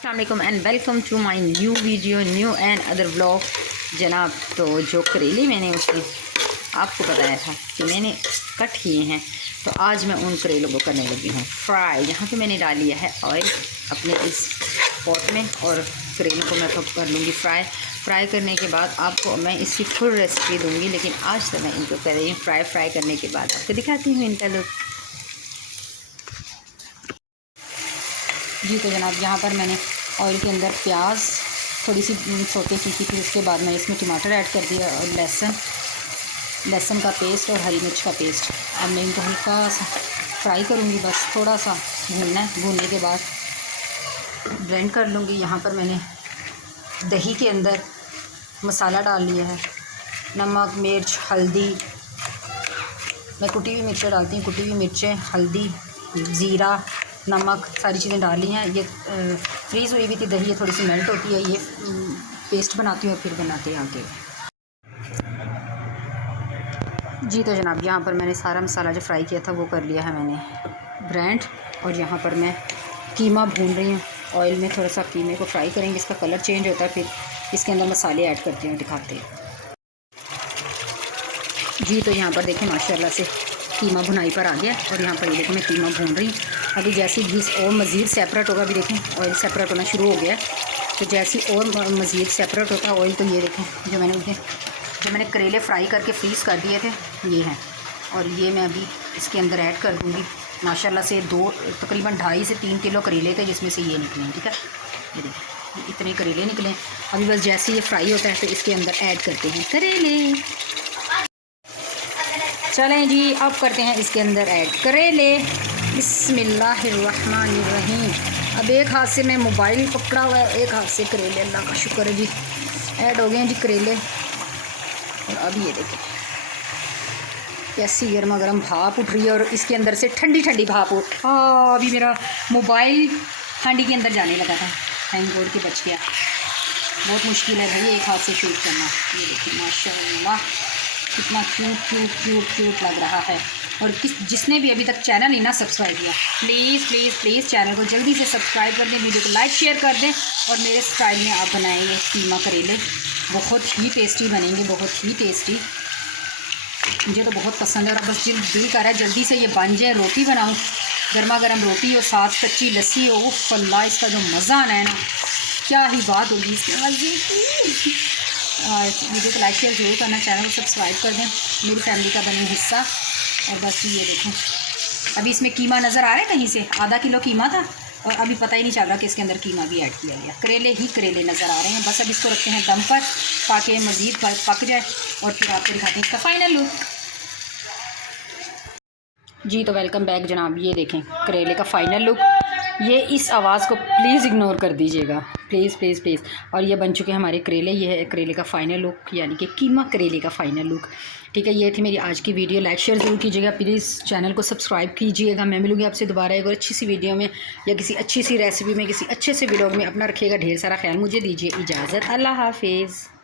अस्सलामुअलैकुम and welcome to my new video new and other vlog जनाब। तो जो करेले मैंने उसमें आपको बताया था कि मैंने कट किए हैं, तो आज मैं उन करेलों को करने लगी हूँ फ्राई। यहाँ पे मैंने डाल लिया है ऑयल अपने इस पॉट में और करेलों को मैं कर लूँगी फ्राई करने के बाद आपको मैं इसकी फुल रेसिपी दूँगी, लेकिन आज तो मैं इनको कर रही हूँ फ्राई करने के बाद आपको दिखाती हूँ इनका लुक। जी तो जनाब, यहाँ पर मैंने ऑयल के अंदर प्याज थोड़ी सी छोटी की थी, उसके बाद मैंने इसमें टमाटर ऐड कर दिया और लहसुन का पेस्ट और हरी मिर्च का पेस्ट। अब मैं इनको हल्का सा फ्राई करूँगी, बस थोड़ा सा भूनना है। भूनने के बाद ब्लेंड कर लूँगी। यहाँ पर मैंने दही के अंदर मसाला डाल लिया है, नमक, मिर्च, हल्दी। मैं कुटी हुई मिर्चें डालती हूँ, कुटी हुई मिर्चें, हल्दी, ज़ीरा, नमक, सारी चीज़ें डाली हैं। ये फ्रीज़ हुई भी थी दही, ये थोड़ी सी मेल्ट होती है, ये पेस्ट बनाती हूँ और फिर बनाते हैं आगे। जी तो जनाब, यहाँ पर मैंने सारा मसाला जो फ्राई किया था वो कर लिया है मैंने ब्रांड, और यहाँ पर मैं कीमा भून रही हूँ ऑयल में। थोड़ा सा कीमे को फ्राई करेंगे, इसका कलर चेंज होता है, फिर इसके अंदर मसाले ऐड करती हूँ, दिखाते हैं। जी तो यहाँ पर देखें माशाल्लाह से कीमा भुनाई पर आ गया, और यहाँ पर ये देखो मैं कीमा भून रही हूँ। अभी जैसे घी और मज़ीद सेपरेट होगा, अभी देखें ऑयल सेपरेट होना शुरू हो गया है। तो जैसे और मज़ीद सेपरेट होता है ऑयल, तो ये देखें जो मैंने करेले फ्राई करके फ्रीज़ कर दिए थे ये हैं, और ये मैं अभी इसके अंदर ऐड कर दूँगी। माशाल्लाह से तकरीबन 2.5 से 3 किलो करेले थे, जिसमें से ये निकले हैं। ठीक है, ये देखिए इतने करेले निकले। अभी बस जैसे ये फ्राई होता है तो इसके अंदर ऐड करते हैं करेले। चलें जी, अब करते हैं इसके अंदर ऐड करेले। बिस्मिल्लाहिर्रहमानिर्रहीम। अब एक हाथ से मैं मोबाइल पकड़ा हुआ है, एक हाथ से करेले। अल्लाह का शुक्र है जी, ऐड हो गए हैं जी करेले। और अब ये देखें कैसी गर्मा गर्म भाप उठ रही है, और इसके अंदर से ठंडी ठंडी भाप उठ। अभी मेरा मोबाइल हांडी के अंदर जाने लगा था, थैंक गॉड के बच गया। बहुत मुश्किल है भाई एक हाथ से शूट करना। ये देखिए माशाल्लाह कितना क्यूट लग रहा है। और जिसने भी अभी तक चैनल नहीं ना सब्सक्राइब किया, प्लीज़ चैनल को जल्दी से सब्सक्राइब कर दें, वीडियो को लाइक शेयर कर दें, और मेरे स्टाइल में आप बनाएंगे कीमा करेले, बहुत ही टेस्टी बनेंगे, बहुत ही टेस्टी। मुझे तो बहुत पसंद है, और बस दिल कर रहा है जल्दी से ये बन जाए। रोटी बनाऊँ, गर्मा गर्म रोटी और साथ कच्ची लस्सी हो, अल्लाह इसका जो मज़ा आना है ना, क्या ही बात होगी इसके मज़े की। और वीडियो को लाइक शेयर जरूर करना, चैनल को सब्सक्राइब कर दें, मेरी फैमिली का बने हिस्सा। और बस ये देखें अभी इसमें कीमा नज़र आ रहा है, कहीं से आधा किलो कीमा था, और अभी पता ही नहीं चल रहा कि इसके अंदर कीमा भी ऐड किया गया। करेले ही करेले नज़र आ रहे हैं। बस अब इसको रखते हैं दम पर, ताकि मज़ीद पक जाए, और फिर आपको दिखाते हैं इसका फ़ाइनल लुक। जी तो वेलकम बैक जनाब, ये देखें करेले का फ़ाइनल लुक। ये इस आवाज़ को प्लीज़ इग्नोर कर दीजिएगा, प्लीज़। और ये बन चुके हैं हमारे करेले। ये है करेले का फ़ाइनल लुक, यानी कि कीमा करेले का फ़ाइनल लुक। ठीक है, ये थी मेरी आज की वीडियो। लाइक शेयर ज़रूर कीजिएगा, प्लीज़ चैनल को सब्सक्राइब कीजिएगा। मैं मिलूँगी आपसे दोबारा एक और अच्छी सी वीडियो में, या किसी अच्छी सी रेसिपी में, किसी अच्छे से व्लॉग में। अपना रखिएगा ढेर सारा ख्याल। मुझे दीजिए इजाज़त, अल्लाह हाफिज़।